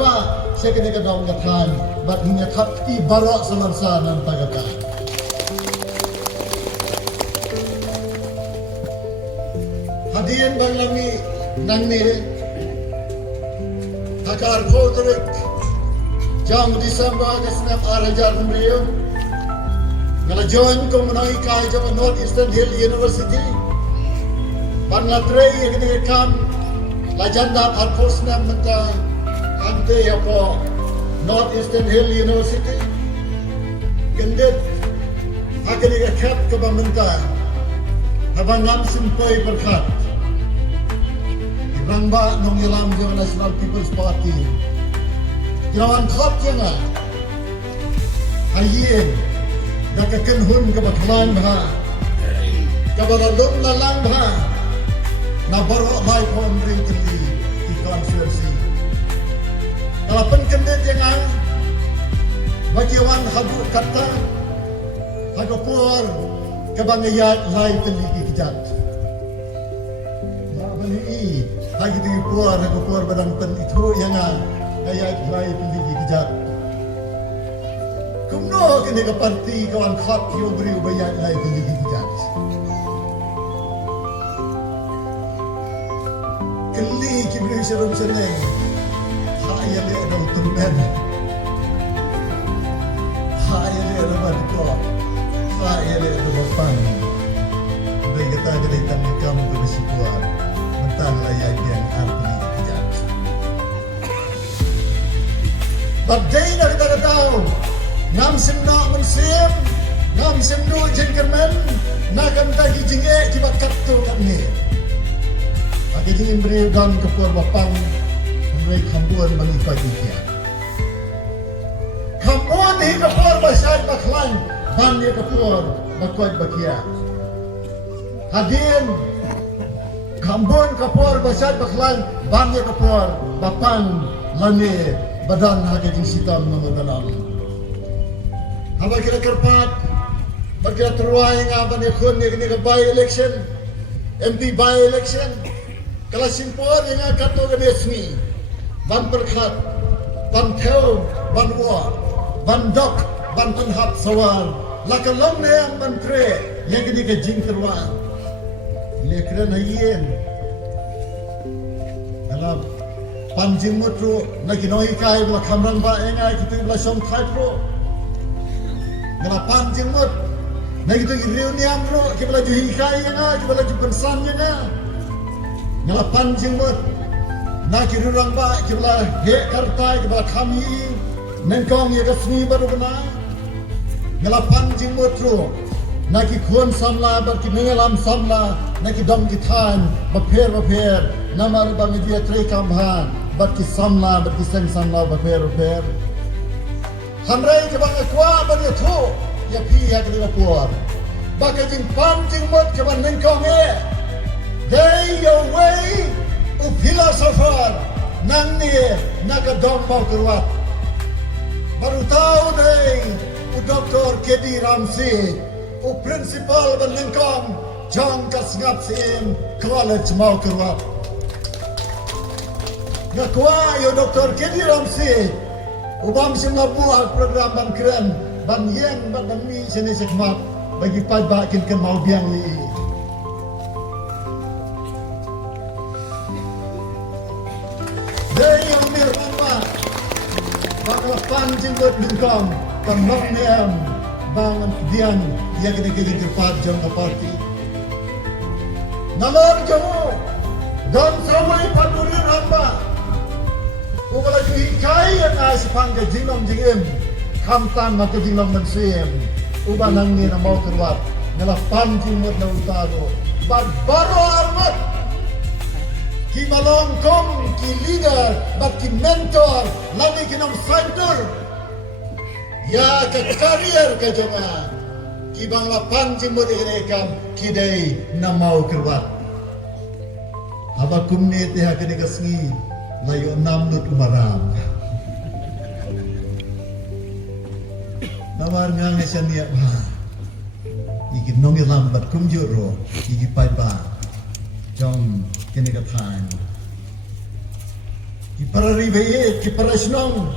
ba saya kena ke daun ngatan bat hingga thapti barok samarsa nan tagaka hadian bang lami nang ni hakar photorik jam Disember ke senap arajar meriu ngala join ko menoi kai jam North Eastern Hill University Bangladesh yang kena kam lajanda parposna menta ante ya po North Eastern Hill University gendet agak kat ke bamenta abang nam simpai berkat Ibrang ba nong ilam jang National People's Party kirawan khot janga hayin dakakan hun ke baklan ba kabalalung lalang ba na baro lai pon ring kali di konferensi kalapan kendet yang bagiwan hadu kata hadu puar kebangayat lai teli kejat bani i hagi di puar hadu puar badan pen itu yang ayat lai teli kejat kumno kini ke parti kawan khat yo beri bayat lai teli kejat keli kibri serum seneng haya le ada tumben haya le ada barko haya le ada bapan baik kata jadi tami kamu tu bersyukur tentang layak yang arti kejat badai nak kita tahu ngam semna mensim ngam semno jengkermen nakam tagi jenge kibat kaptu kami Jadi beri dan kepuar bapang memberi kambuan bagi paginya. Kambuan ni kepuar basar baklan, bangnya kepuar bakuat bakia. Hadin kambuan kepuar basar baklan, bangnya kepuar bapang lani badan haging sitam mengodalam. Apa kira kerpat, bagi teruai ngaban ikun ni by election, MP by election. Kalau simpur yang kata ke desni, ban perkat, ban theo, ban war, ban dok, ban penhap sawal, lakalong na yang ban tre, yang kini ke jing terwang. Lekran ayen, dalam panjing mutru, nak kinoi kai bela kamran ba engai kita bela som thai pro. Dalam panjing mut, nak kita reuni amro, kita bela juhi kai engai, kita bela jupensan engai. Ngelapan jengmut nak kirurang ba kibla he kartai kibla kami nengkong ya kasni baru benar ngelapan jengmut ro nak ikon samla berki mengelam samla nak dom kitan baper nama bang dia tre kamhan berki samla berki seng samla baper hamrai ke bang kwa bang tu ya pi ya kira puar bagai jengpan jengmut ke bang nengkong Day your way, philosopher, nang ni nagadong mau keruat. Baru tahu day, Dr. Kedi Ramsi, principal Benengkong, John Kasngap Sim College mau keruat. Nakwa yo Dr. Kedi Ramsi, ubam semua buah program ban keren, ban yen ban demi sini sekmat bagi pajak kan mau biang ni. Yang mirmapa bakal panjang buat bingkong kembang niam bangun dian ia kena kerja cepat jam ke parti nalor jamu dan samai paduri ramba ukala juhi kai yang ais pangga jingom jingim kamtan maka jingom mensuim uba nang ni na mau keluar ngalah panjang buat na utaro baru armat ki malongkong, ki leader, bat ki mentor, lagi ki nom fighter. Ya ke karier ke jama, ki bangla panjang mudi kenekam, ki day na mau kerbat. Haba kumni tiha kene kasngi, layo namnut umaram. Namar ngang esan niya ba, iki nongi lambat kumjuro, iki pai ba. Trong kini ka time Kipararibait, kiparasnong,